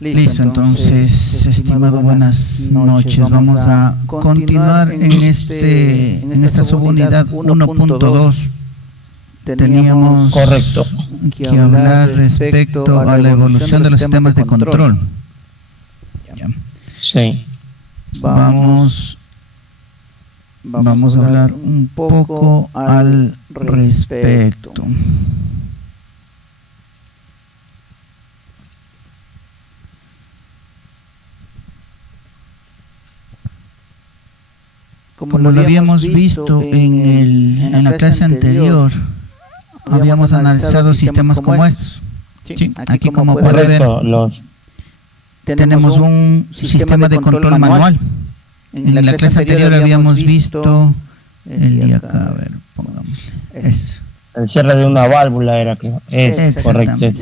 Listo, entonces, estimado, buenas noches. Vamos a continuar en esta subunidad 1.2. Teníamos correcto que hablar respecto a la evolución de los sistemas de control. Sí. Vamos a hablar un poco al respecto. Como lo habíamos visto en la clase anterior, habíamos analizado sistemas como estos. ¿Sí? Aquí, como puede ver, tenemos un sistema de control manual. En la clase anterior habíamos visto el de acá, a ver, pongamos eso. El cierre de una válvula era que es correcto.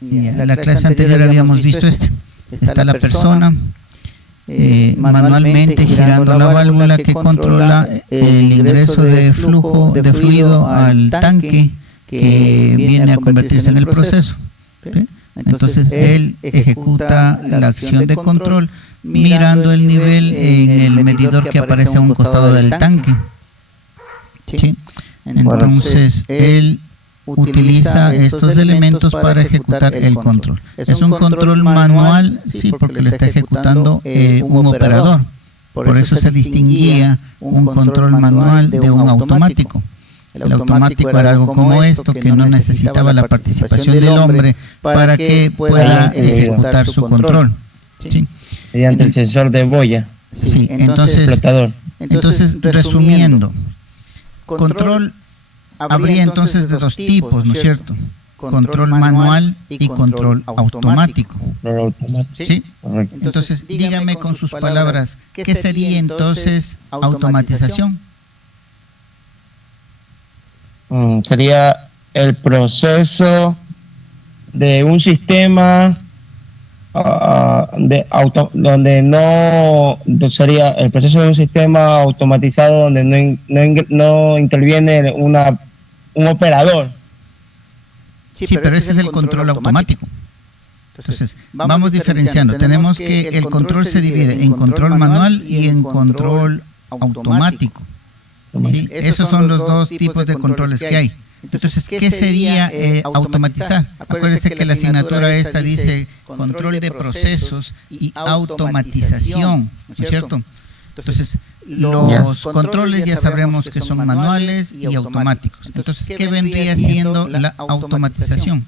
En la clase anterior habíamos visto está la persona manualmente girando la válvula que controla el ingreso de fluido al tanque que viene a convertirse en el proceso. ¿Sí? Entonces él ejecuta la acción de control mirando el nivel en el medidor que aparece a un costado del tanque. ¿Sí? Entonces él utiliza estos elementos para ejecutar el control. ¿Es un control manual? Sí, porque lo está ejecutando un operador. Por eso se distinguía un control manual de un automático. El automático era algo como esto, que no necesitaba la participación del hombre para que pueda ejecutar su control. ¿Sí? Mediante el sensor de boya. Sí, entonces resumiendo, control habría entonces de dos tipos, ¿no es cierto? Control manual y control automático. ¿Sí? Entonces, dígame con sus palabras, ¿qué sería entonces automatización? Sería el proceso de un sistema donde no sería el proceso de un sistema automatizado donde no interviene un operador. Sí, pero ese es el control automático. Entonces, vamos diferenciando. Tenemos que el control se divide en control manual y en control automático. ¿Sí? Esos son los dos tipos de controles que hay. Entonces, ¿qué sería automatizar? Acuérdense que la asignatura esta dice control de procesos y automatización, ¿no es cierto? Entonces, los controles ya sabremos que son manuales y automáticos. Entonces, ¿qué vendría siendo la automatización?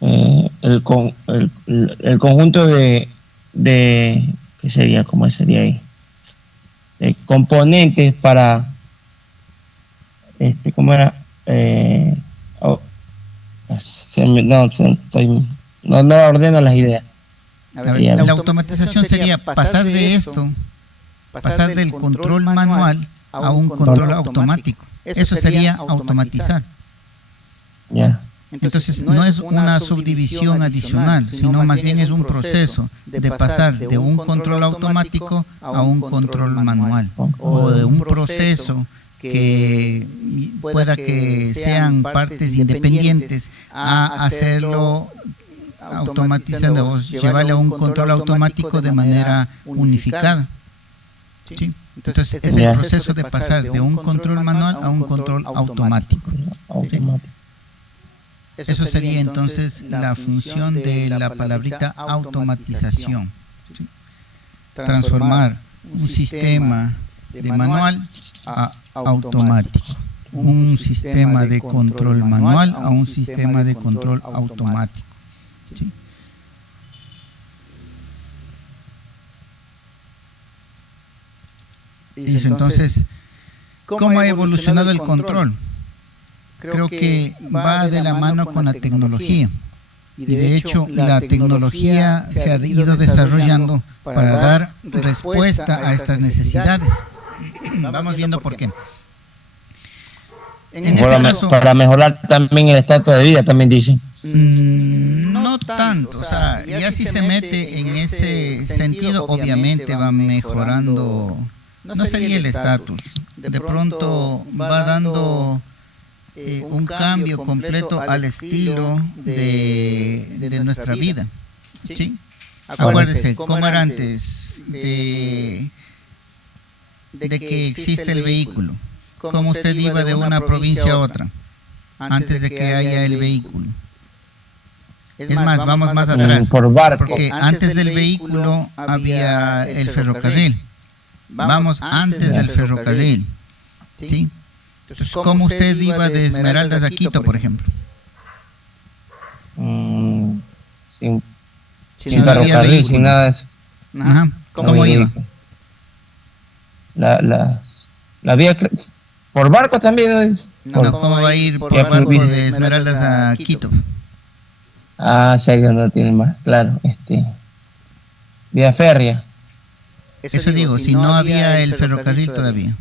El conjunto de ¿qué sería? ¿Cómo sería ahí? Componentes para ¿cómo era? No ordeno las ideas. A ver, la automatización sería pasar de esto, pasar del control manual a un control automático. Eso sería automatizar. Ya. Entonces no es una subdivisión adicional, sino más bien es un proceso de pasar de un control automático a un control manual, o de un proceso que pueda que sean partes independientes a hacerlo automatizando, llevarle a un control automático de manera unificada. ¿Sí? Entonces es el proceso de pasar de un control manual a un control automático. ¿Sí? Eso sería entonces la función de la palabrita automatización. ¿Sí? Transformar un sistema de manual a automático. Un sistema de control manual a un sistema de control automático. ¿Sí? Listo, entonces, ¿cómo ha evolucionado el control? Creo que va de la mano con la tecnología. Y de hecho, la tecnología se ha ido desarrollando para dar respuesta a estas necesidades. Vamos viendo por qué. En este caso, para mejorar también el estatus de vida, también dicen. No tanto, o sea, ya si se mete en ese sentido, obviamente va mejorando, no sería el estatus, de pronto va dando un cambio completo al estilo de nuestra vida. ¿Sí? Acuérdese, ¿cómo era antes de que existe el vehículo? ¿Cómo usted iba de una provincia a otra antes de que haya el vehículo? Es más, vamos más atrás, por barco. porque antes del vehículo había el ferrocarril. Vamos antes del ferrocarril. ¿Sí? Entonces, ¿cómo usted iba de Esmeraldas a Quito, por ejemplo? Sin ferrocarril, sin nada de eso. Ajá. ¿Cómo iba? La vía por barco también. No, ¿cómo va a ir por barco de Esmeraldas a Quito? Ah, serio, no tiene más, claro. Vía férrea. Eso digo, si no había el ferrocarril todavía.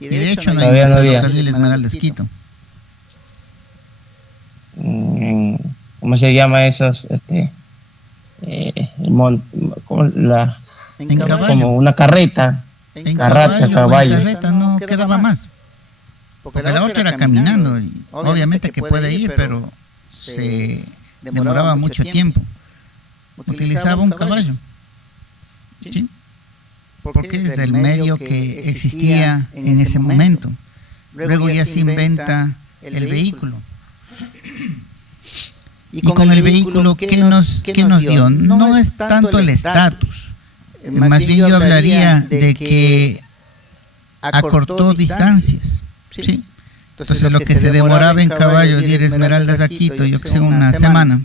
Y de hecho no hay Todavía ferrocarril Esmeraldas-Quito. ¿Cómo se llama esos? En caballo. Como una carreta. En Carreta, caballo. En carreta no quedaba más. Porque la otra era caminando. Y obviamente que puede ir, pero se demoraba mucho tiempo. Utilizaba un caballo. ¿Sí? Porque es el medio que existía en ese momento. Luego ya se inventa el vehículo. Y con el vehículo, ¿qué nos dio? No es tanto el estatus. Más bien yo hablaría de que acortó distancias. ¿Sí? Entonces lo que se demoraba en caballo de ir a Esmeraldas a Quito, yo que sé, una semana,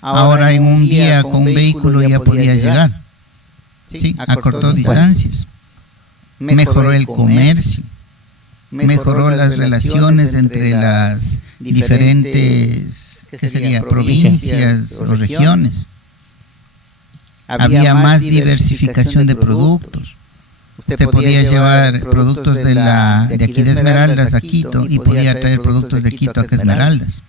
ahora en un día con un vehículo ya podía llegar. ¿Sí? Acortó distancias, mejoró el comercio, mejoró las relaciones entre las diferentes, ¿qué sería?, provincias o regiones. Había más diversificación de productos. Usted podía llevar productos de aquí de Esmeraldas a Quito y podía traer productos de Quito a Esmeraldas.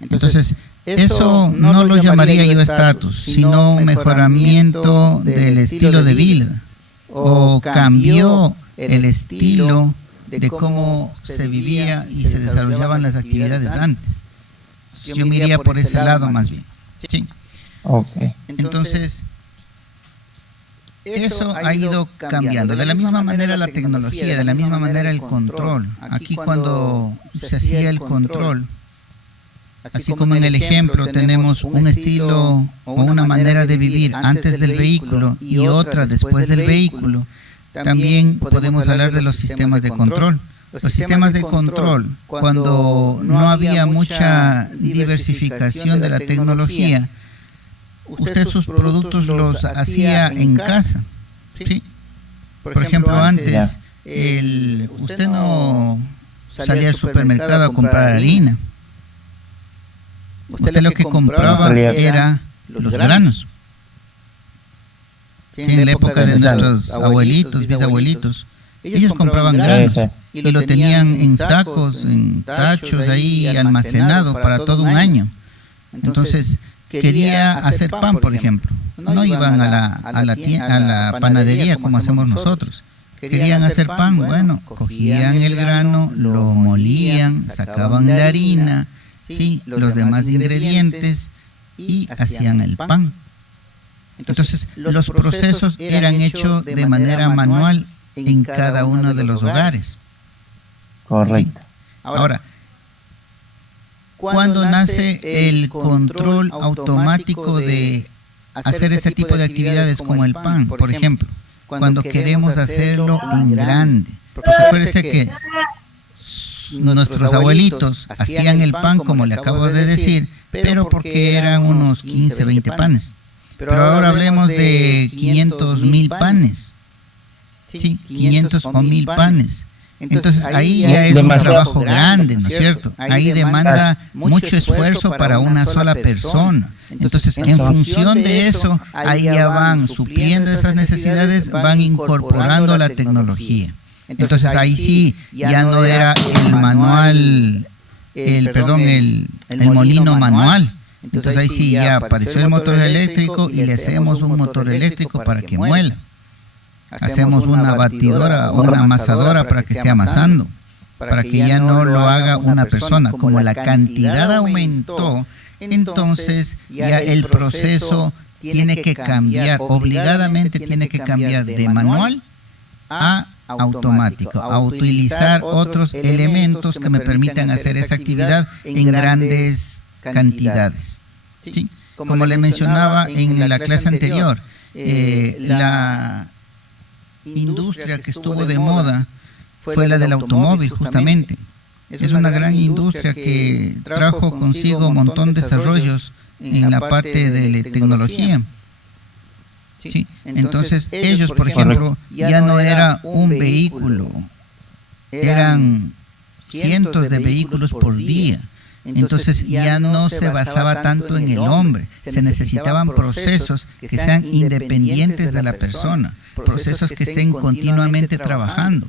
Entonces, eso no lo llamaría yo estatus, sino mejoramiento del estilo de vida, o cambió el estilo de cómo se vivía y se desarrollaban las actividades antes. Yo me iría por ese lado más bien. ¿Sí? Okay. Entonces, eso ha ido cambiando. De la misma manera la tecnología, de la misma manera el control. Aquí cuando se hacía el control, así como en el ejemplo tenemos un estilo o una manera de vivir antes del vehículo y otra después del vehículo, también podemos hablar de los sistemas de control. Los sistemas de control, cuando no había mucha diversificación de la tecnología, usted sus productos los hacía en casa. ¿Sí? Por ejemplo, antes usted no salía al supermercado a comprar harina. Usted lo que compraba era los granos. ¿Sí? En la época de nuestros abuelitos, bisabuelitos, ellos compraban granos y lo tenían en sacos, en tachos ahí almacenado para todo un año. Entonces, quería hacer pan, por ejemplo. No iban a la panadería como hacemos nosotros. Querían hacer pan, bueno, cogían el grano, lo molían, sacaban la harina, sí, los demás ingredientes y hacían el pan. Entonces, los procesos eran hechos de manera manual en cada uno de los hogares. Correcto. ¿Sí? Ahora, ¿cuándo nace el control automático de hacer este tipo de actividades como el pan, por ejemplo? Cuando queremos hacerlo en grande. Porque acuérdense que nuestros abuelitos hacían el pan, como le acabo de decir, pero porque eran unos 15, 20 panes. Pero ahora hablemos de 500,000 panes. Sí, 500 o 1000 panes. Entonces ahí ya es un trabajo grande, ¿no es cierto? Ahí demanda mucho esfuerzo para una sola persona. Entonces, en función de eso, ahí ya van supliendo esas necesidades, van incorporando la tecnología. Entonces ahí sí, ya no era el manual, el molino manual. Entonces ahí sí ya apareció el motor eléctrico y le hacemos un motor eléctrico para que muela. Hacemos una batidora o una amasadora para que esté amasando. para que ya no lo haga una persona. Como la cantidad aumentó, entonces ya el proceso tiene que cambiar, obligadamente tiene que cambiar de manual a automático, a utilizar otros elementos que me permitan hacer esa actividad en grandes cantidades. ¿Sí? Como le mencionaba en la clase anterior, la industria que estuvo de moda fue la del automóvil, justamente. Es una gran industria que trajo consigo un montón de desarrollos en la parte de la tecnología. ¿Sí? Entonces ellos, por ejemplo, ya no era un vehículo, eran cientos de vehículos por día. Entonces ya no se basaba tanto en el hombre, se necesitaban procesos que sean independientes de la persona, procesos que estén continuamente trabajando.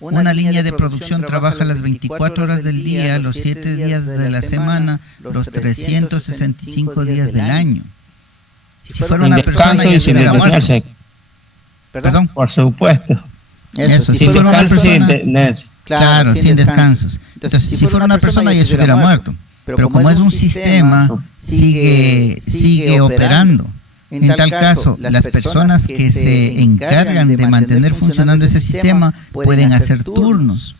Una línea de producción trabaja las 24 horas del día, los 7 días de la semana, los 365 días del año. Si fuera una persona ya se hubiera muerto. ¿Perdón? Por supuesto. Eso, si fuera una persona... Claro, sin descansos. Entonces, si fuera una persona ya se hubiera muerto. Pero como es un sistema, sigue operando. En tal caso, las personas que se encargan de mantener funcionando ese sistema pueden hacer turnos.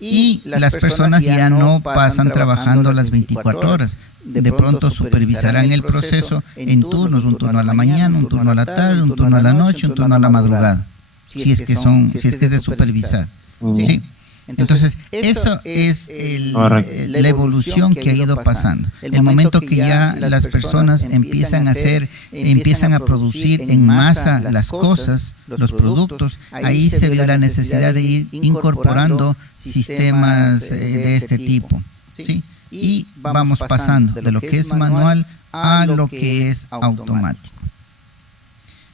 Y las personas ya no pasan trabajando las 24 horas. De pronto supervisarán el proceso en turnos, un turno a la mañana, un turno a la tarde, un turno a la noche, un turno a la madrugada. Si es que es de supervisar. ¿Sí? Entonces, eso es la evolución que ha ido pasando. El momento que ya las personas empiezan a producir en masa las cosas, los productos, ahí se vio la necesidad de ir incorporando sistemas de este tipo. ¿Sí? Y vamos pasando de lo que es manual a lo que es automático.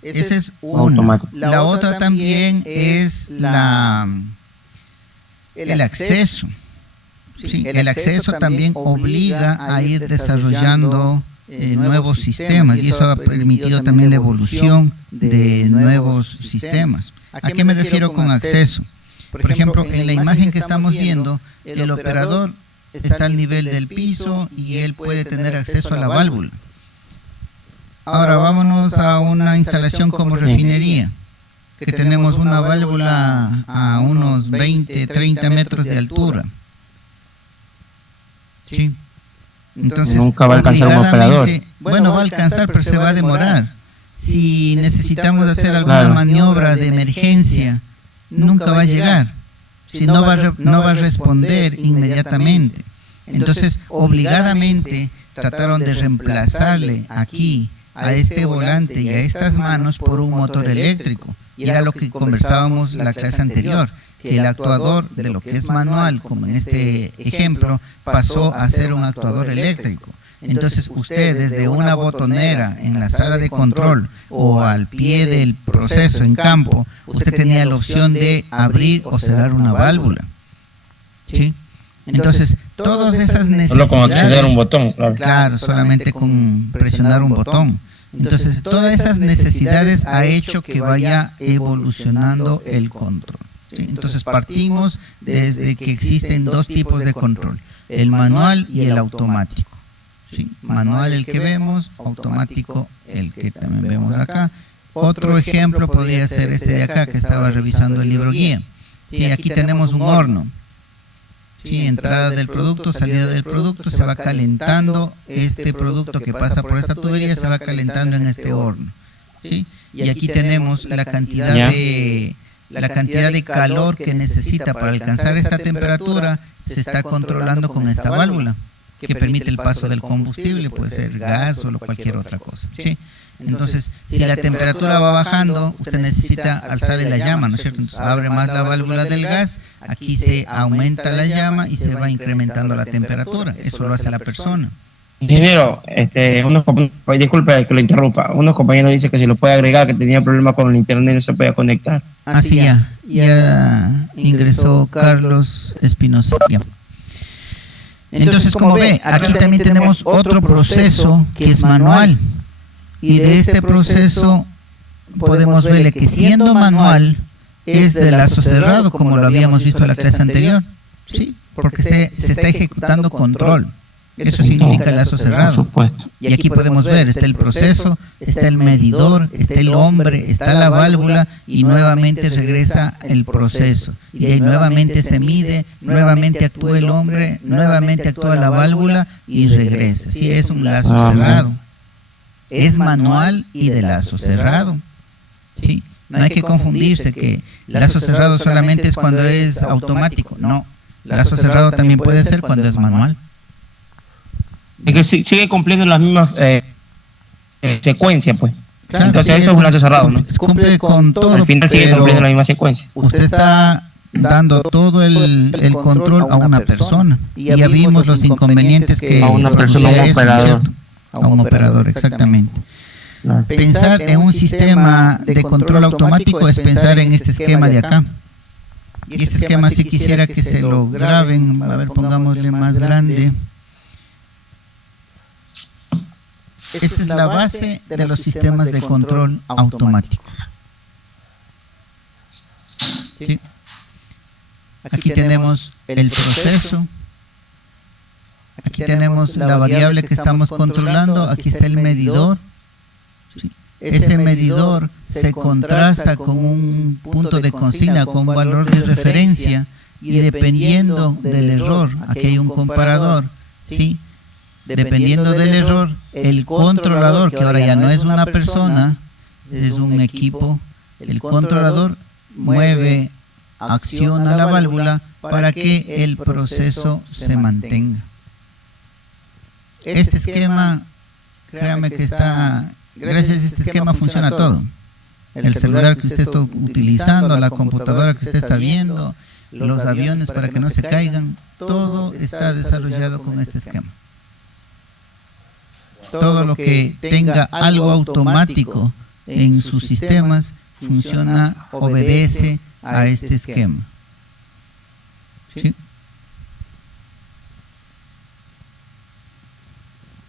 Esa es una. La otra también es el acceso. Sí, el acceso también obliga a ir desarrollando nuevos sistemas y eso ha permitido también la evolución de nuevos sistemas. ¿A qué me refiero con acceso? Por ejemplo, en la imagen que estamos viendo, el operador está al nivel del piso y él puede tener acceso a la válvula. Ahora vámonos a una instalación como refinería, que tenemos una válvula a unos 20, 30 metros de altura. ¿Sí? Entonces, nunca va a alcanzar un operador. Bueno, va a alcanzar, pero se va a demorar. Si necesitamos hacer alguna maniobra de emergencia, nunca va a llegar. Si no va a responder inmediatamente. Entonces, obligadamente trataron de reemplazarle aquí a este volante y a estas manos por un motor eléctrico. Y era lo que conversábamos la clase anterior, que el actuador de lo que es manual, como en este ejemplo, pasó a ser un actuador eléctrico. Entonces usted desde una botonera en la sala de control o al pie del proceso en campo, usted tenía la opción de abrir o cerrar una válvula. ¿Sí? Entonces, todas esas necesidades... Solo con acceder a un botón, claro, solamente con presionar un botón. Entonces, todas esas necesidades ha hecho que vaya evolucionando el control. ¿Sí? Entonces, partimos desde que existen dos tipos de control, el manual y el automático. ¿Sí? Manual el que vemos, automático el que también vemos acá. Otro ejemplo podría ser este de acá que estaba revisando el libro guía. ¿Sí? Aquí tenemos un horno. Sí, entrada del producto, salida del producto, se va calentando este producto que pasa por esta tubería, se va calentando en este horno. ¿Sí? Y aquí tenemos la cantidad de calor que necesita para alcanzar esta temperatura, se está controlando con esta válvula que permite el paso del combustible, puede ser gas o cualquier otra cosa. ¿Sí? Entonces, si la temperatura va bajando, usted necesita alzarle la llama, ¿no es cierto? Entonces, abre más la válvula del gas, aquí se aumenta la llama y se va incrementando la temperatura. Eso lo hace la persona. Ingeniero, disculpe que lo interrumpa. Unos compañeros dicen que si lo puede agregar, que tenía problemas con el internet y no se podía conectar. Así ya ingresó Carlos Espinosa. Entonces, como ve, aquí también tenemos otro proceso que es manual. Y de este proceso podemos verle que siendo manual es de lazo cerrado, como lo habíamos visto en la clase anterior. Sí, porque se está ejecutando control. Eso significa lazo cerrado. Por supuesto. Y aquí podemos ver, está el proceso, está el medidor, está el hombre, está la válvula y nuevamente regresa el proceso. Y ahí nuevamente se mide, nuevamente actúa el hombre, nuevamente actúa la válvula y regresa. Sí, es un lazo cerrado. Es manual y de lazo cerrado. Sí, no hay que confundirse que lazo cerrado solamente es cuando es automático. No, lazo cerrado también puede ser cuando es manual. Es que sigue cumpliendo las mismas secuencias, pues. Claro, entonces eso es un lazo cerrado, ¿no? Cumple con todo. Al final sigue cumpliendo la misma secuencia. Usted está dando todo el control a una persona. Y ya vimos los inconvenientes que a una persona, a un operador. A un operador, exactamente. Claro. Pensar en un sistema de control automático es pensar en este esquema de acá. Y este esquema sí quisiera que se lo graben. A ver, pongámosle más grande. Esta es la base de los sistemas de control automático. ¿Sí? Aquí tenemos el proceso, aquí tenemos la variable que estamos controlando, aquí está el medidor. ¿Sí? Ese medidor se contrasta con un punto de consigna, con un valor de referencia, y dependiendo del error, aquí hay un comparador, ¿sí? Dependiendo del error, el controlador, que ahora ya no es una persona, es un equipo, el controlador mueve, acciona la válvula para que el proceso se mantenga. Este esquema, créame que está, gracias a este esquema funciona todo. El celular que usted está utilizando, la computadora que usted está viendo, los aviones para que no se caigan, todo está desarrollado con este esquema. Todo lo que tenga algo automático en sus sistemas funciona, obedece a este esquema. ¿Sí?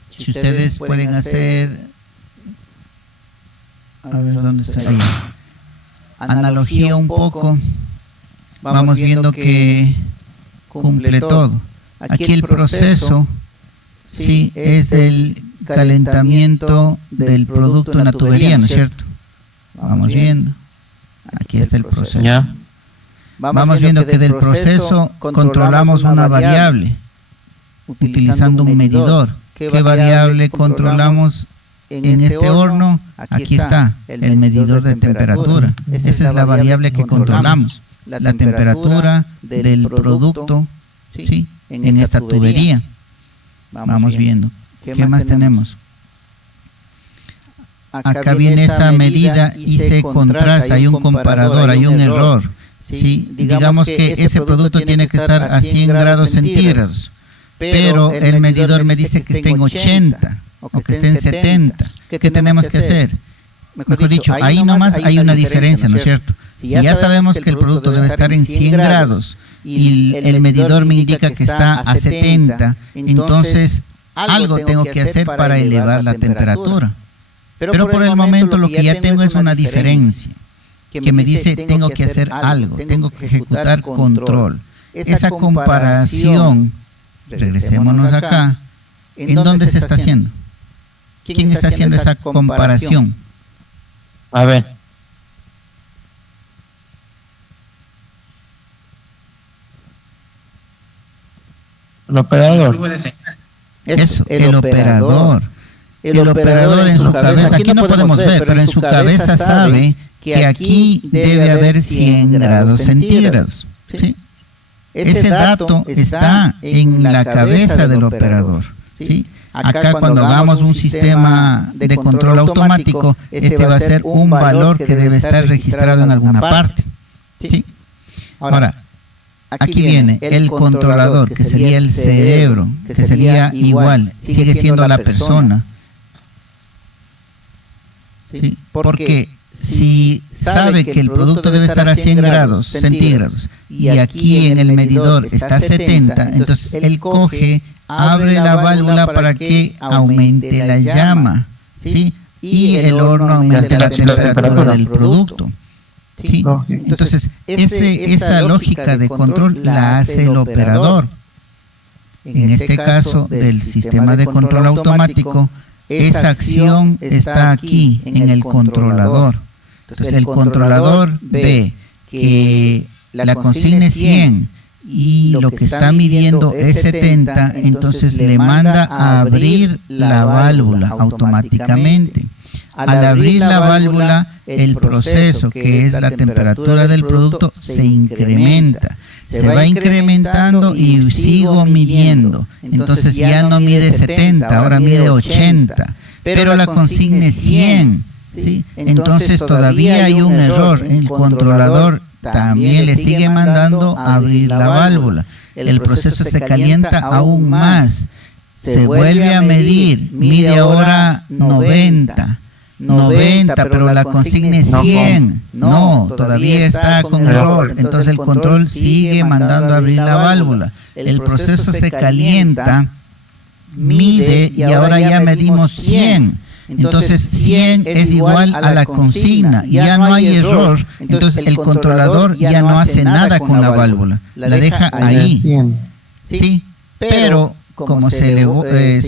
Si ustedes pueden hacer, a ver dónde está ahí, analogía un poco, vamos viendo que cumple todo. Aquí el proceso, sí, es el calentamiento del producto en la tubería, ¿no es cierto? Vamos viendo. Aquí está el proceso. Vamos viendo que del proceso controlamos una variable utilizando un medidor. ¿Qué variable controlamos en este horno? Aquí está, el medidor de temperatura. Esa es la variable que controlamos, la temperatura del producto, ¿sí? En esta tubería. Vamos viendo. ¿Qué más tenemos? Acá viene esa medida y se contrasta, hay un comparador, hay un error. ¿Sí? Digamos que ese producto tiene que estar a 100 grados centígrados, pero el medidor me dice que esté en 80 o que esté en 70. ¿Qué tenemos que hacer? Mejor dicho, ahí nomás hay una diferencia, ¿no es cierto? Si ya sabemos que el producto debe estar en 100 grados y el medidor me indica que está a 70, entonces algo tengo que hacer para elevar la temperatura. Pero por el momento lo que ya tengo es una diferencia que me dice tengo que hacer algo, tengo que ejecutar control. Esa comparación, regresémonos acá, ¿en dónde se está haciendo? ¿Quién está haciendo esa comparación? A ver. El operador. Eso, el operador. El operador en su cabeza, aquí no podemos ver, pero en su cabeza sabe que aquí debe haber 100 grados centígrados. ¿Sí? Ese dato está en la cabeza del operador. ¿Sí? Acá cuando hagamos un sistema de control automático, este va a ser un valor que debe estar registrado en alguna parte. ¿Sí? Ahora, aquí viene el controlador, que sería el cerebro, que sería igual, sigue siendo la persona. ¿Sí? Porque si sabe que el producto debe estar a 100 grados centígrados y aquí en el medidor está a 70, entonces él coge, abre la válvula para que aumente la llama, ¿sí? Y el horno aumente la temperatura del producto. ¿sí? Entonces, esa lógica de control la hace el operador. En este caso del sistema de control automático, esa acción está aquí en el controlador. Entonces el controlador ve que la consigna es 100 y lo que está midiendo es 70, entonces le manda a abrir la válvula automáticamente. Al abrir la válvula, el proceso, que es la temperatura del producto, se incrementa. Se va incrementando y sigo midiendo. Entonces ya no mide 70, ahora mide 80. Pero la consigna es 100. ¿sí? Entonces todavía hay un error. El controlador también le sigue mandando a abrir la válvula. El proceso se calienta aún más. Se vuelve a medir. Mide ahora 90, pero la consigna es 100. No, todavía está con error. Entonces el control sigue mandando a abrir la válvula. El proceso se calienta, mide y ahora ya medimos 100. Entonces 100 es igual a la consigna y ya no hay error. Entonces el controlador ya no hace nada con la válvula. La deja ahí. Sí, pero como se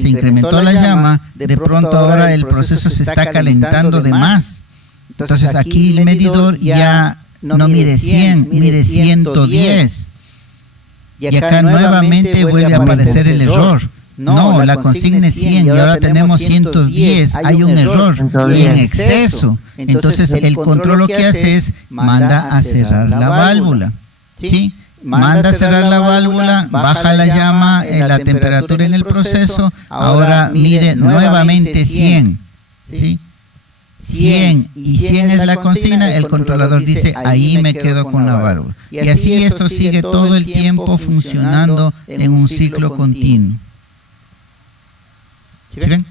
incrementó la llama, de pronto ahora el proceso se está calentando de más. Entonces aquí el medidor ya no mide 100, mide 110. Y acá nuevamente vuelve a aparecer el error. No, la consigna es 100 y ahora tenemos 110. Hay un error y en exceso. Entonces el control lo que hace es manda a cerrar la válvula. ¿Sí? Manda a cerrar la válvula, baja la llama, la temperatura en el proceso, ahora mide nuevamente 100, ¿sí? 100 y 100 es la consigna, el controlador dice, ahí me quedo con la válvula. Y así esto sigue todo el tiempo funcionando en un ciclo continuo. ¿Sí ven?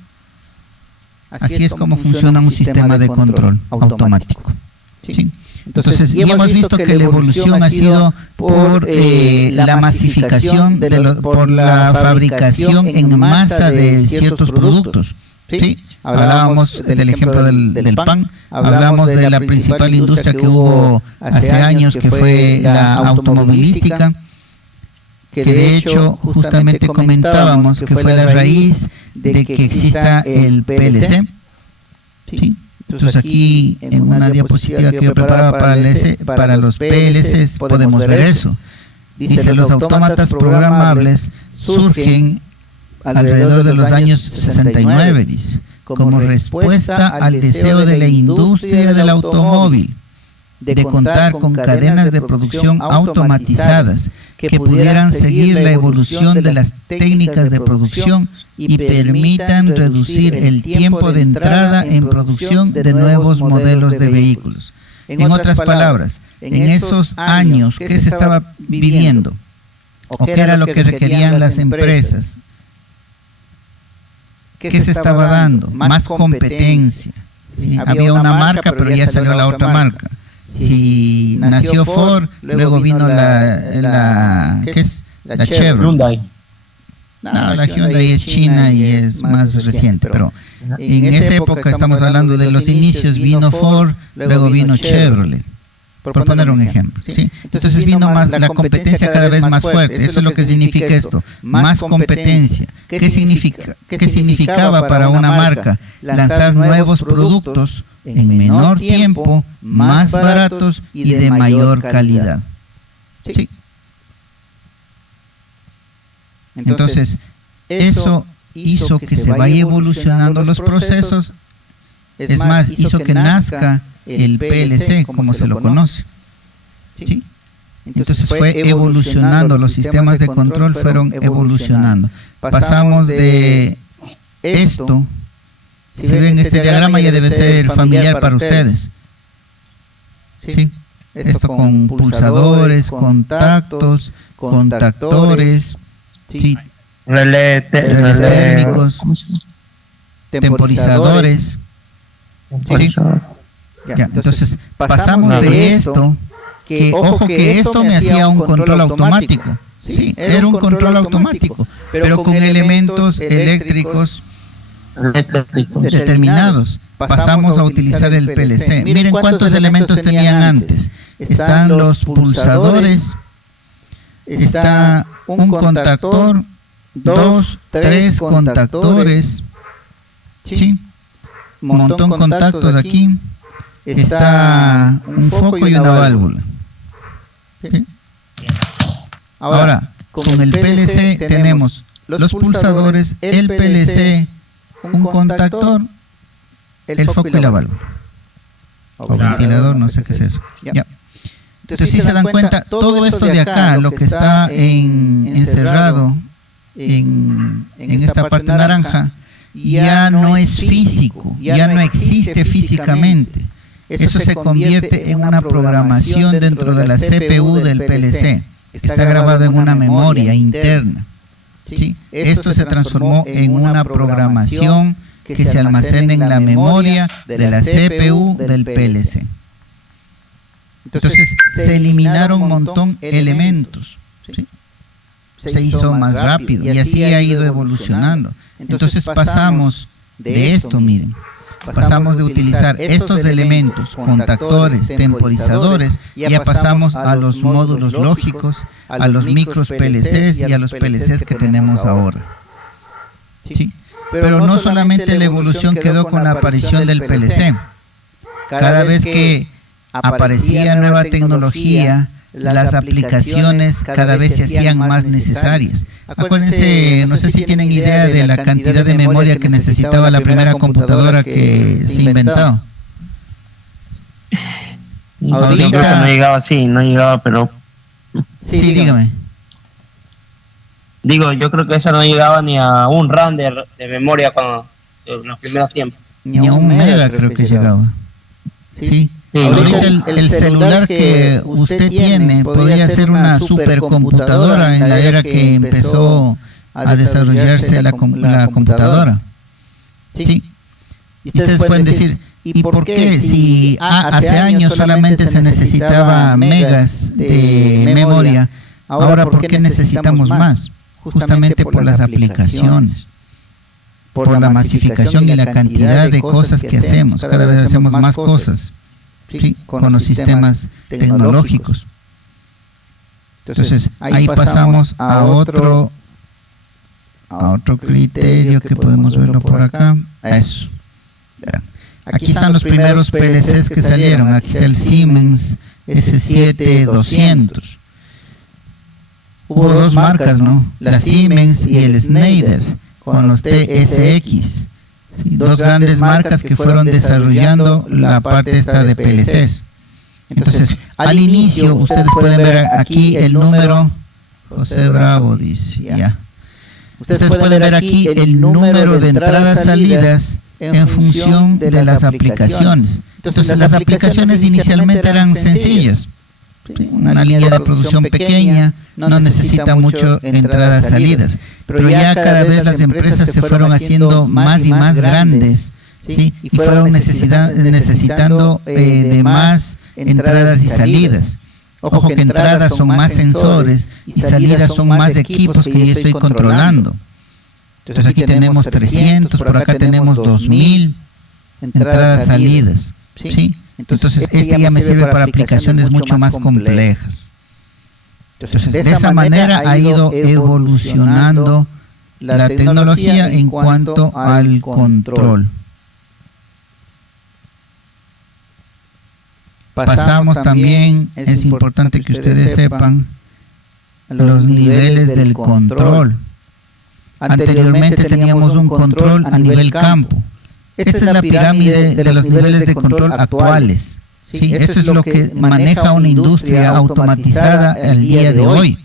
Así es como funciona un sistema de control automático. ¿Sí? Entonces, y hemos visto que la evolución ha sido por la masificación, por la fabricación en masa de ciertos productos. ¿Sí? Hablábamos del ejemplo del pan, hablamos de la principal industria que hubo hace años, que fue la automovilística, que de hecho justamente comentábamos que fue la raíz de que exista el PLC. ¿Sí? Entonces aquí en una diapositiva que yo preparaba para los PLCs podemos ver eso. Dice, los autómatas programables surgen alrededor de los años 69, dice, como respuesta al deseo de la industria del automóvil de contar con cadenas de producción automatizadas que pudieran seguir la evolución de las técnicas de producción y permitan reducir el tiempo de entrada en producción de nuevos modelos de vehículos. En otras palabras, en esos años, ¿qué se estaba viviendo? ¿O qué era lo que requerían las empresas? ¿Qué se estaba dando? Más competencia. ¿Sí? Había una marca, pero ya salió la otra marca. Si nació Ford, luego vino ¿qué es? La Chevrolet. Hyundai. No, la Hyundai es china y es más reciente, pero en esa época estamos hablando de los inicios, vino Ford, luego vino Chevrolet, por poner un ejemplo. ¿Sí? Entonces vino más la competencia cada vez más fuerte. Eso es lo que significa esto, más competencia. ¿Qué significa? ¿Qué significaba para una marca lanzar nuevos productos en menor tiempo, más baratos y de mayor calidad? ¿Sí? Entonces, eso hizo que se vaya evolucionando los procesos, es más, hizo que nazca el PLC como se lo conoce. ¿Sí? Entonces fue evolucionando, los sistemas de control fueron evolucionando. Pasamos de esto, si ven este diagrama ya debe ser familiar para ustedes. ¿Sí? Esto con pulsadores, contactos, contactores, ¿sí? Relés térmicos, temporizadores. ¿Sí? Ya, entonces pasamos de esto, que ojo que esto me hacía un control automático. Sí, era un control automático, pero con elementos eléctricos determinados. pasamos a utilizar el PLC. Miren cuántos elementos tenían antes. Están los pulsadores, está un contactor, 2, 3 contactores, ¿sí? Un montón de contactos aquí, está un foco y una válvula. ¿Sí? Ahora, con el PLC tenemos los pulsadores, el PLC, un contactor, el foco y la válvula. O ventilador, no sé qué es eso. Ya. Entonces, si se dan cuenta, todo esto de acá, lo que está encerrado en esta parte naranja, ya no es físico, ya no existe físicamente. Eso se convierte en una programación dentro de la CPU del PLC. Está grabado en una memoria interna. ¿Sí? Esto se transformó en una programación que se almacena en la memoria de la CPU del PLC. Entonces se eliminaron un montón de elementos, ¿sí? Se hizo más rápido y así ha ido evolucionando. Entonces pasamos de esto, miren, pasamos de utilizar estos elementos, contactores, temporizadores, ya pasamos a los módulos lógicos, a los micros PLCs y a los PLCs que tenemos ahora. ¿Sí? Pero no solamente la evolución quedó con la aparición del PLC. Cada vez que aparecía nueva tecnología, las aplicaciones cada vez se hacían más necesarias. Acuérdense, no sé si tienen idea de la cantidad de memoria que necesitaba la primera computadora que se inventó. Ahorita, yo creo que no llegaba así, no llegaba, pero... Sí, dígame. Digo, yo creo que esa no llegaba ni a un RAM de memoria en los primeros tiempos. Ni a un mega creo que llegaba. Sí. Ahorita el celular que usted tiene podría ser una supercomputadora en la era que empezó a desarrollarse la computadora. Sí. Y ustedes pueden decir, ¿y por qué si hace años solamente se necesitaba megas de memoria, ahora por qué necesitamos más? Justamente por las aplicaciones, por la masificación y la cantidad de cosas que hacemos. Cada vez hacemos más cosas. Sí, con los sistemas tecnológicos. Entonces, ahí pasamos a otro criterio que podemos verlo por acá. A eso. Aquí están los primeros PLCs que salieron. Aquí está el Siemens S7200. Hubo dos marcas, ¿no? La Siemens y el Schneider, con los TSX. Sí, dos grandes marcas que fueron desarrollando la parte esta de PLCs. Entonces, al inicio, ustedes pueden ver aquí el número, José Bravo dice, ya. Ustedes pueden ver aquí el número de entradas-salidas en función de las aplicaciones. Entonces, las aplicaciones inicialmente eran sencillas. Una línea de producción pequeña, no necesita mucho entradas-salidas, pero ya cada vez las empresas se fueron haciendo más y más grandes, ¿sí? Y fueron necesitando de más entradas y salidas. Ojo que entradas son más sensores y salidas son más equipos que yo estoy controlando. Entonces aquí tenemos 300, por acá tenemos 2000 entradas-salidas, ¿sí? Entonces este ya me sirve para aplicaciones mucho más complejas. Entonces de esa manera ha ido evolucionando la tecnología en cuanto al control. Pasamos también, es importante que ustedes sepan, los niveles del control. Anteriormente teníamos un control a nivel campo. Esta es la pirámide de los niveles de control actuales. ¿Sí? Esto es lo que maneja una industria automatizada al día de hoy.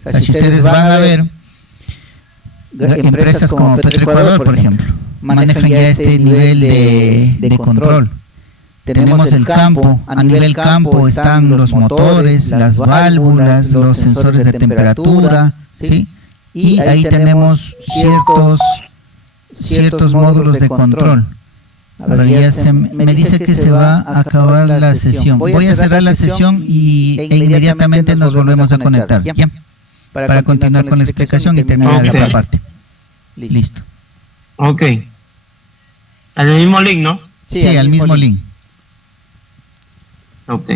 O sea, si ustedes van a ver, empresas como Petroecuador, por ejemplo, manejan ya este nivel de control. Tenemos el campo, a nivel campo están los motores, las válvulas, los sensores de temperatura, ¿sí? Y ahí tenemos ciertos módulos de control. Ahora ya me dice que se va a acabar la sesión. Voy a cerrar la sesión e inmediatamente nos volvemos a conectar, ¿ya? Para continuar con la explicación y terminar esta parte. Listo. Ok. Al mismo link, ¿no? Sí, al mismo link. Ok.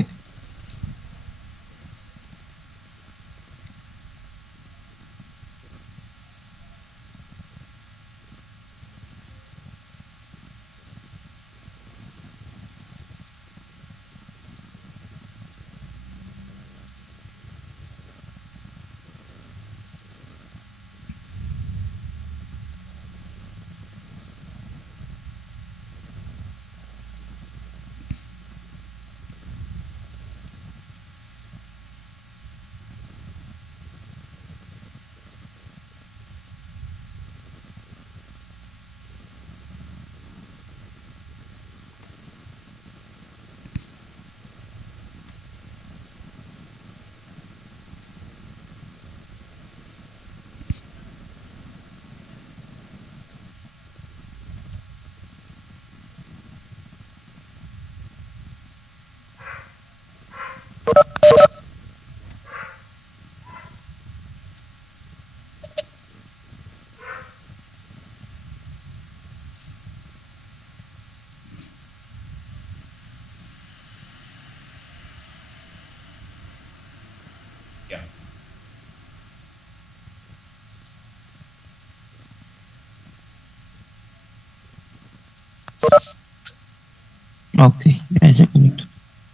Ok, ya conecto.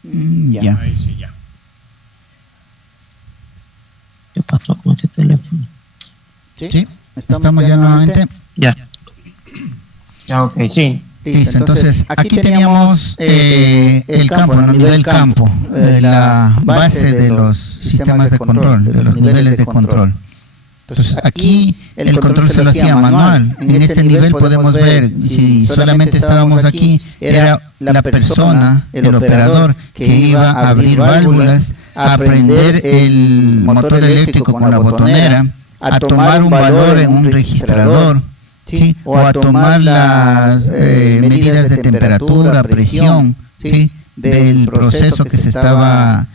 Ya. Ahí sí, ya. ¿Qué pasó con este teléfono? Sí, estamos ya nuevamente. Ya. Ya, ok, sí. Listo, entonces aquí teníamos el campo, ¿no? Nivel campo, la base de los sistemas de control, de los niveles de control. Entonces aquí el control se lo hacía manual. En este nivel podemos ver, si solamente estábamos aquí, era la persona, el operador, que iba a abrir válvulas, a prender el motor eléctrico con la botonera, a tomar un valor en un registrador, ¿sí? O a tomar las medidas de temperatura, presión, ¿sí? Del proceso que se estaba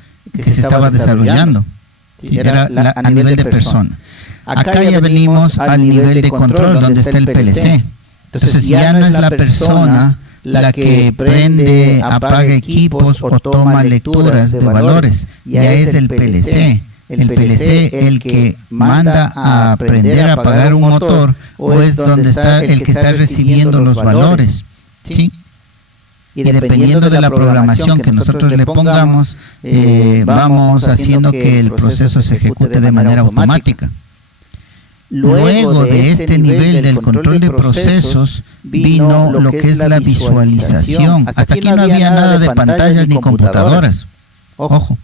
desarrollando. ¿Sí? Era a nivel de persona. Acá ya venimos al nivel de control, donde está el PLC. Entonces ya no es la persona la que prende, apaga equipos o toma lecturas de valores, ya es el PLC. El PLC el que manda a prender, a apagar un motor, o es donde está el que está recibiendo los valores, ¿sí? Y dependiendo de la programación que nosotros le pongamos, vamos haciendo que el proceso se ejecute de manera automática. Luego de este nivel del control de procesos vino lo que es la visualización. Hasta aquí no había nada de pantallas ni computadoras. Ojo.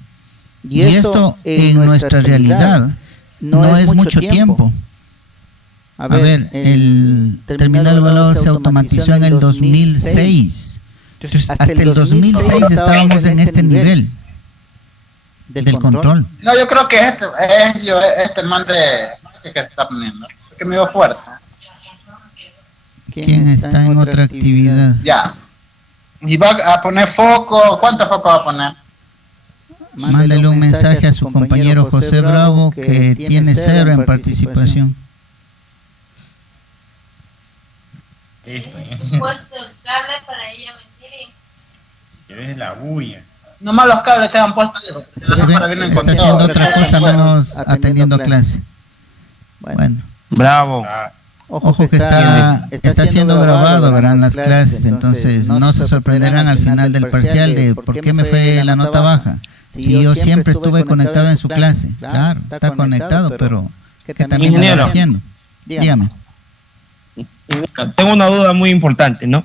Y esto en nuestra realidad no es mucho tiempo. A ver, el terminal de valores se automatizó en el 2006. Entonces, hasta el 2006 estábamos en este nivel del control. No, yo creo que este man que se está poniendo, que me veo fuerte. ¿Quién está en otra actividad? Ya. Y va a poner foco. ¿Cuántos focos va a poner? Mándale un mensaje a su compañero José Bravo que tiene 0 en participación. Listo. Puesto el cable para ella mentir. Si quieres la bulla. Nomás los cables quedan puestos. Está haciendo otra cosa menos atendiendo clase. Bueno. Bravo. Ojo que está siendo grabado, verán las clases, entonces no se sorprenderán al final del parcial de por qué me fue la nota baja. Si yo siempre estuve conectado en su clase, claro, está conectado, pero ¿qué también está haciendo? Dígame. Tengo una duda muy importante, ¿no?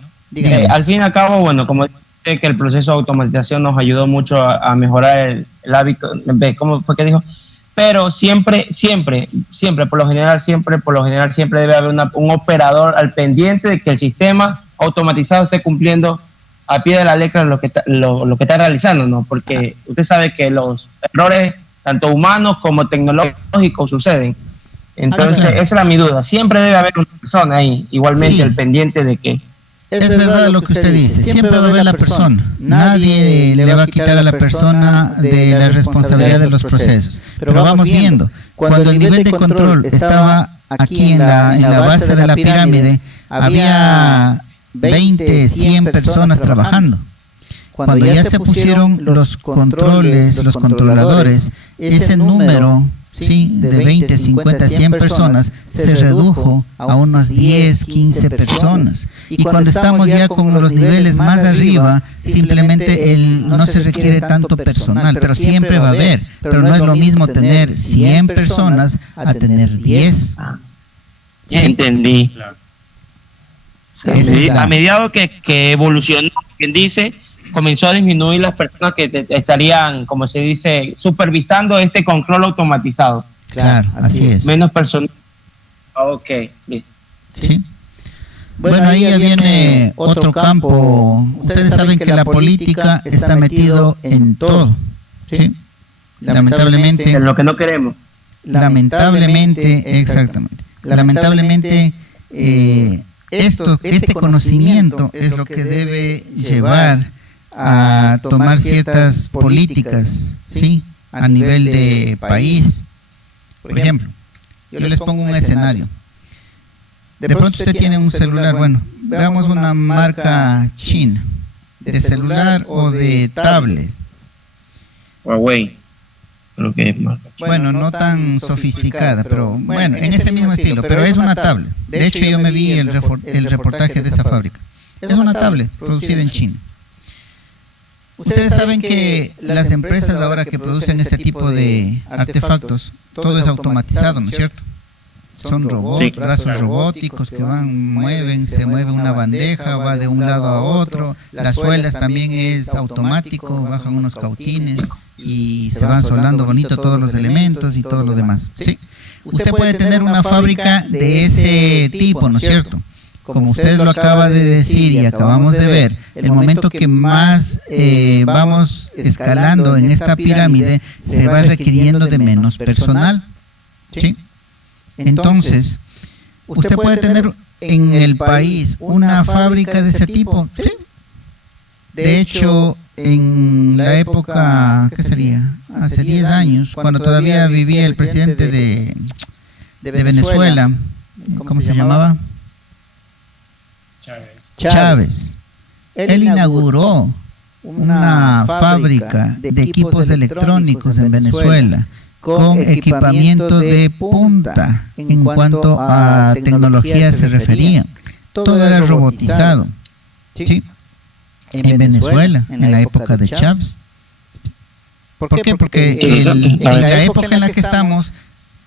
Al fin y al cabo, bueno, como dice que el proceso de automatización nos ayudó mucho a mejorar el hábito, ¿cómo fue que dijo? Pero siempre, por lo general siempre debe haber un operador al pendiente de que el sistema automatizado esté cumpliendo a pie de la letra lo que está realizando, ¿no? Porque usted sabe que los errores, tanto humanos como tecnológicos, suceden. Entonces, esa era mi duda. Siempre debe haber una persona ahí, igualmente al pendiente de que... Es verdad lo que usted dice, siempre va a haber la persona. Nadie le va a quitar a la persona de la responsabilidad de los procesos. Pero vamos viendo, cuando el nivel de control estaba aquí en la base de la pirámide, había 20, 100 personas trabajando. Cuando ya se pusieron los controles, los controladores, ese número, ¿sí?, de 20, 50, 100 personas se redujo a unas 10, 15 personas. Y cuando estamos ya con los niveles más arriba, simplemente no se requiere tanto personal, pero siempre va a haber. Pero no es lo mismo tener 100 personas a tener 10. Ya entendí. A medida que evolucionó, quien dice, comenzó a disminuir las personas que estarían, como se dice, supervisando este control automatizado. Claro, así es. Menos personas. Ok, listo. Sí. Bueno, ahí ya viene otro campo. Ustedes saben que la política está metido en todo. ¿Sí? Lamentablemente. En lo que no queremos. Lamentablemente, exactamente. Lamentablemente, este conocimiento es lo que debe llevar a tomar ciertas políticas, ¿sí?, a nivel de país. Por ejemplo, yo les pongo un escenario. De pronto usted tiene un celular, bueno, veamos una marca china, de celular o de tablet. Huawei, creo que es marca. Bueno, no tan sofisticada, pero bueno, en ese mismo estilo, pero es una tablet. De hecho, yo me vi el reportaje de esa fábrica. Es una tablet producida en China. Ustedes saben que las empresas ahora que producen este tipo de artefactos, todo es automatizado, ¿no es cierto? Son robots, brazos robóticos que mueven, se mueve una bandeja, va de un lado a otro, las suelas también es automático, bajan unos cautines y se van soldando bonito todos los elementos y todo lo demás, ¿sí? Usted puede tener una fábrica de ese tipo, ¿no es cierto? Como usted lo acaba de decir y acabamos de ver, el momento que más vamos escalando en esta pirámide, se va requiriendo de menos personal, ¿sí? Entonces, usted puede tener en el país una fábrica de ese tipo, ¿sí? De hecho, en la época, ¿qué sería? Hace 10 años, cuando todavía vivía el presidente de Venezuela, ¿cómo se llamaba? Chávez. Él inauguró una fábrica de equipos electrónicos en Venezuela con equipamiento de punta en cuanto a tecnología se refería. Todo era robotizado, ¿sí?, en Venezuela, en la época de Chávez. ¿Por qué? Porque en la época en la que estamos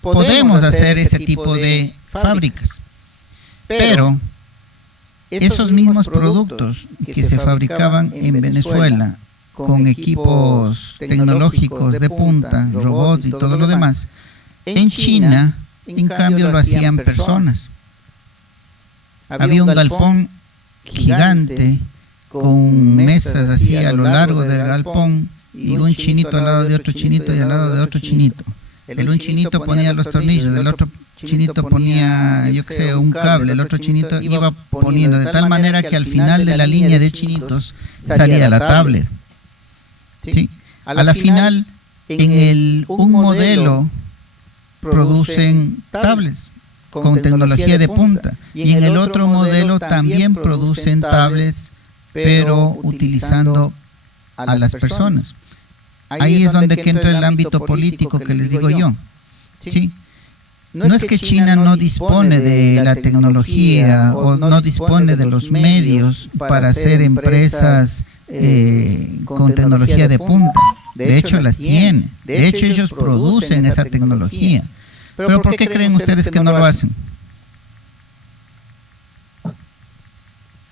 podemos hacer ese tipo de fábricas, pero esos mismos productos que se fabricaban en Venezuela con equipos tecnológicos de punta, robots y todo lo demás, en China, en cambio, lo hacían personas. Había un galpón gigante con mesas así a lo largo del galpón y un chinito al lado de otro chinito y al lado de otro chinito. El un chinito ponía los tornillos, el otro chinito ponía, yo qué sé, un cable, el otro chinito iba poniendo, de tal manera que al final de la línea de chinitos salía la tablet. ¿Sí? A la final, en un modelo producen tablets con tecnología de punta y en el otro modelo también producen tablets, pero utilizando a las personas. Ahí es donde que entra el ámbito político que les digo yo. ¿Sí? No es que China no dispone de la tecnología o no dispone de los medios para hacer empresas con tecnología de punta. De hecho, las tiene. De hecho, ellos producen esa tecnología. Pero ¿por qué creen ustedes que no lo hacen?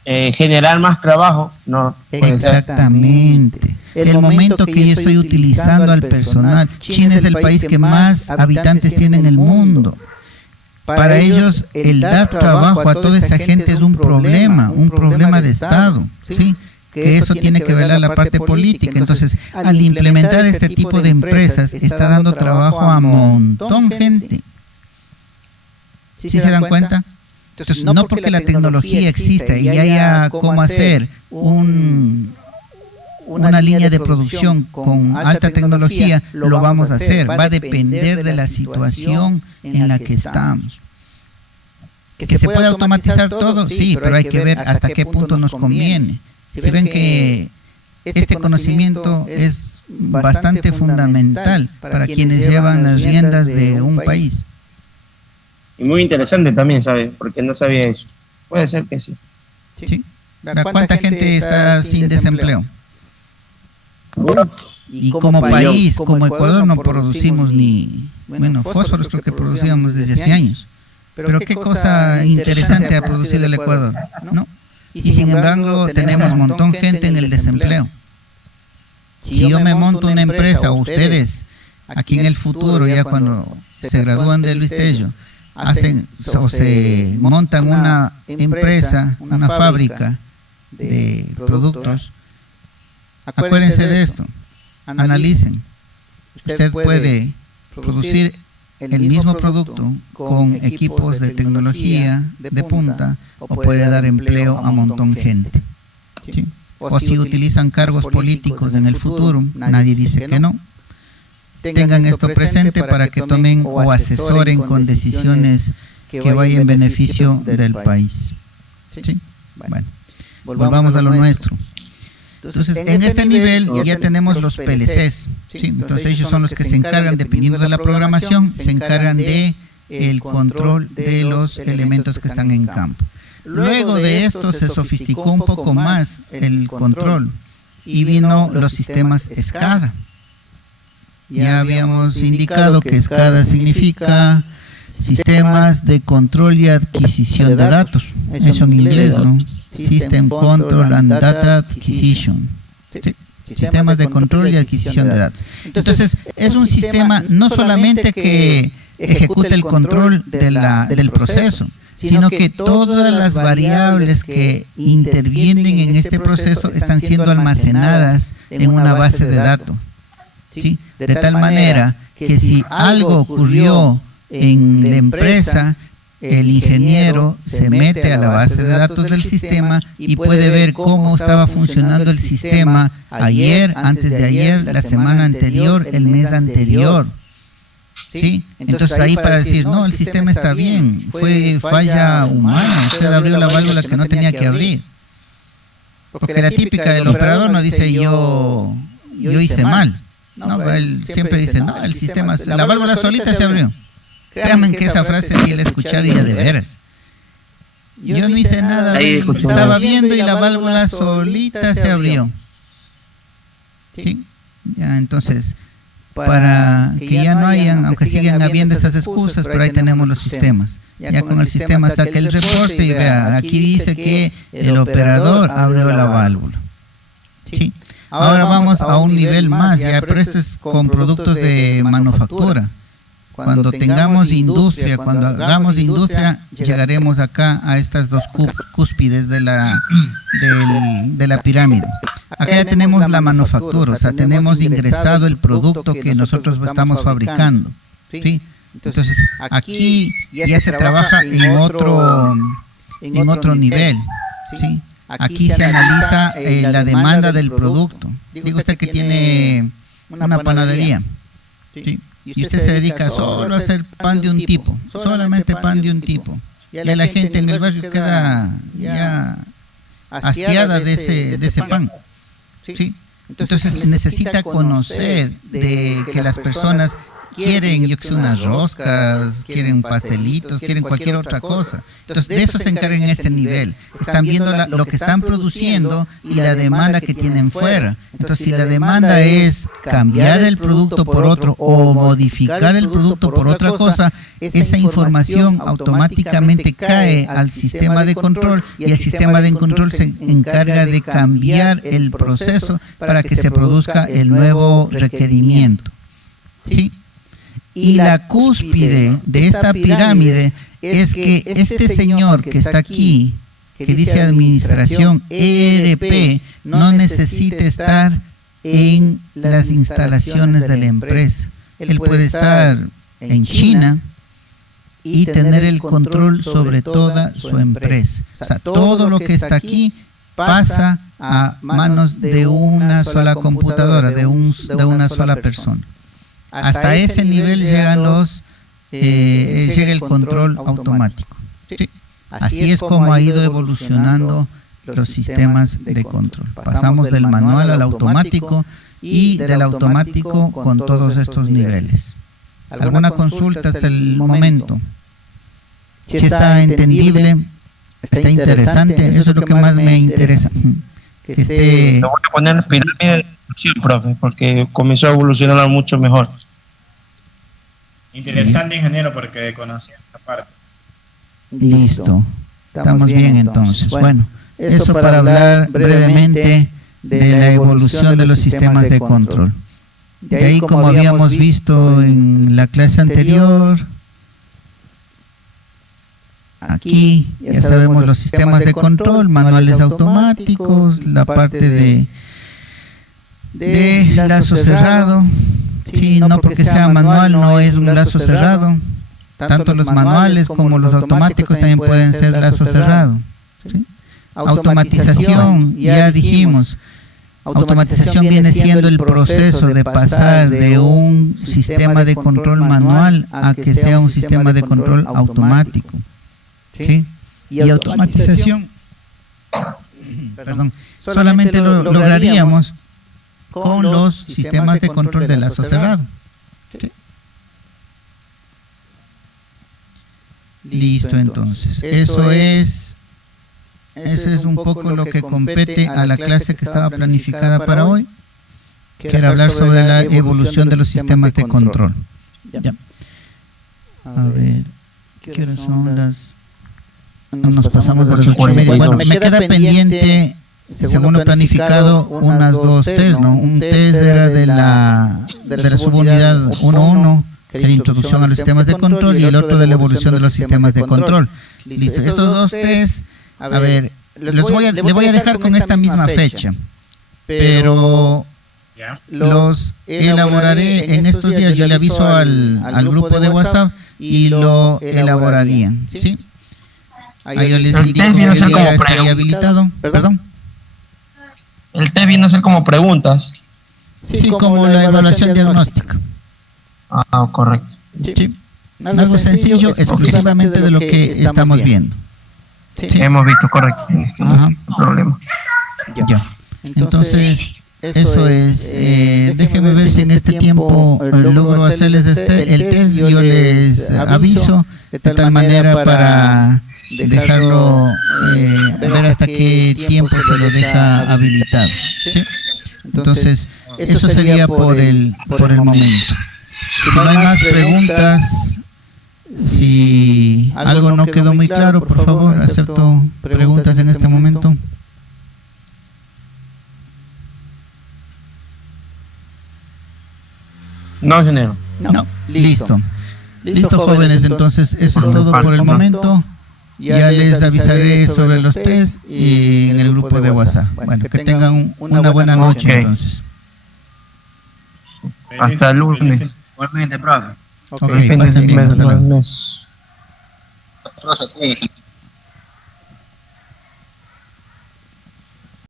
Generar más trabajo, no. Exactamente. El momento que yo estoy utilizando al personal, China es el país que más habitantes tiene en el mundo. Para ellos, el dar trabajo a toda esa gente es un problema de Estado, ¿sí? Que eso tiene que ver la parte política. Entonces, al implementar este tipo de empresas, está dando trabajo a un montón de gente. ¿Sí se dan cuenta? Entonces, no porque la tecnología exista y haya cómo hacer una línea de producción con alta tecnología, lo vamos a hacer. Va a depender de la situación en la que estamos. Que se puede automatizar todo, sí, pero hay que ver hasta qué punto nos conviene. Si ven que este conocimiento es bastante fundamental para quienes llevan las riendas de un país. Y muy interesante también, ¿sabes? Porque no sabía eso. Puede ser que sí. ¿Sí? ¿Cuánta gente está sin desempleo? Y como país, como Ecuador, no producimos ni... Bueno, fósforos creo que producíamos desde hace años. Pero qué cosa interesante ha producido el Ecuador, ¿no? Y sin embargo tenemos un montón de gente en el desempleo. Si yo me monto una empresa, o ustedes aquí en el futuro, ya cuando se gradúan de Luis Tello, hacen o se montan una empresa, una fábrica de productos, acuérdense de esto, analicen. Usted puede producir el mismo producto con equipos de tecnología de punta o puede dar empleo a un montón de gente. ¿Sí? O si utilizan cargos políticos en el futuro, nadie dice que no. Tengan esto presente para que tomen o asesoren con decisiones que vayan en beneficio del país. ¿Sí? Bueno, volvamos a lo nuestro. Entonces, en este nivel ya tenemos los PLCs, ¿sí? Entonces ellos son los que se encargan, dependiendo de la programación, se encargan de el control de los elementos que están en campo. Luego de esto se sofisticó un poco más el control y vino los sistemas SCADA. Ya habíamos indicado que SCADA significa Sistemas de Control y Adquisición de Datos. Eso en inglés, ¿no? System Control and Data Acquisition. ¿Sí? Sistemas de control y adquisición de datos. Entonces, es un sistema no solamente que ejecute el control del proceso, sino que todas las variables que intervienen en este proceso están siendo almacenadas en una base de datos. ¿Sí? De tal manera que si algo ocurrió en la empresa, el ingeniero se mete a la base de datos del sistema y puede ver cómo estaba funcionando el sistema ayer, antes de ayer, la semana anterior, el mes anterior. ¿Sí? Entonces ahí para decir, no, el sistema está bien, fue falla humana, usted abrió la válvula que no tenía que abrir. Porque la típica del operador no dice yo hice mal. No, él siempre dice, no, el sistema, la válvula solita se abrió. Créanme que esa frase sí la he escuchado y ya de veras. Yo no hice nada, estaba viendo y la válvula solita se abrió. ¿Sí? Ya, entonces, para que ya no hayan, aunque sigan habiendo esas excusas, pero ahí tenemos los sistemas. Ya con el sistema saca el reporte y vea, aquí dice que el operador abrió la válvula. ¿Sí? Ahora vamos a un nivel más, ya, pero esto es con productos de manufactura. Cuando tengamos industria, cuando hagamos industria, llegaremos acá a estas dos cúspides de la pirámide. Acá ya tenemos la manufactura, o sea, tenemos ingresado el producto que nosotros estamos fabricando. ¿Sí? Entonces, aquí ya se trabaja en otro nivel. ¿Sí? Aquí se analiza la demanda del producto. Digo usted que tiene una panadería. ¿Sí? Y usted se dedica solo a hacer pan de un tipo, solamente pan de un tipo. Y la gente en el barrio queda ya hastiada de ese pan. ¿Sí? Entonces necesita conocer de que las personas quieren, yo que sé, unas roscas, quieren pastelitos, quieren cualquier otra cosa. Entonces de eso se encargan en este nivel. Están viendo lo que están produciendo y la demanda que tienen fuera. Entonces si la demanda es cambiar el producto por otro o modificar el producto por otra cosa, esa información automáticamente cae al sistema de control y el sistema de control se encarga de cambiar el proceso para que se produzca el nuevo requerimiento. ¿Sí? Y la cúspide de esta pirámide es que este señor que está aquí, que dice administración ERP, no necesita estar en las instalaciones de la empresa. Él puede estar en China y tener el control sobre toda su empresa. O sea, todo lo que está aquí pasa a manos de una sola computadora, de una sola persona. Hasta ese nivel llegan llega el control automático. ¿Sí? Así es como ha ido evolucionando los sistemas de control. Pasamos del manual al automático y del automático con todos estos niveles. ¿Alguna consulta hasta el momento? Si está entendible, está interesante, eso es lo que más me interesa. Que esté... Lo voy a poner al final de la instrucción, profe, porque comenzó a evolucionar mucho mejor. Interesante, ingeniero, porque conocía esa parte. Listo. Estamos bien entonces. Bueno, eso para hablar brevemente de la evolución de los sistemas de control. De ahí, como habíamos visto en la clase anterior, aquí ya sabemos los sistemas de control, manuales automáticos, la parte de lazo cerrado. Sí, no porque sea manual no es un lazo cerrado. Tanto los manuales como los automáticos también pueden ser lazo cerrado. ¿Sí? Automatización, ya dijimos. Automatización viene siendo el proceso de pasar de un sistema de control manual a que sea un sistema de control automático. ¿Sí? Y automatización, perdón, solamente lo lograríamos con los sistemas de control de lazo cerrado. ¿Sí? Listo, entonces. Eso es un poco lo que compete a la clase que estaba planificada para hoy, que era hablar sobre la evolución de los sistemas de control. Ya. A ver, ¿qué horas son las...? Nos pasamos de las 8:30. Bueno, me queda pendiente, según lo planificado, unas dos test, ¿no? Un test era de la subunidad 1.1, que era introducción a los sistemas de control, y el otro de la evolución de los sistemas de control. Listo. Estos dos tests, a ver, le voy a dejar con esta misma fecha, pero los elaboraré en estos días. Yo le aviso al grupo de WhatsApp y lo elaborarían, ¿sí? Ahí yo les indico que el día estaría habilitado. ¿Perdón? El test viene a ser como preguntas. Sí, como la evaluación diagnóstica. Ah, correcto. Sí. Algo sencillo, exclusivamente de lo que estamos viendo. Sí. Hemos visto, correcto. Ajá. No hay problema. Ya. Entonces, eso es. Déjenme ver si en este tiempo logro hacerles el test. Yo les aviso de tal manera para dejarlo, ver hasta qué tiempo se lo deja habilitado. ¿Sí? Entonces, eso sería por el momento. Si no hay más preguntas, si algo no quedó muy claro, por favor, acepto preguntas en este momento. No, ingeniero. No, listo. Listo, jóvenes, entonces eso es todo por el momento. Ya les avisaré sobre los test y en el grupo de WhatsApp. Bueno, que tengan una buena noche entonces. Hasta el lunes. Igualmente, profe. Ok, pasen bien, hasta luego. Profe, cuídense.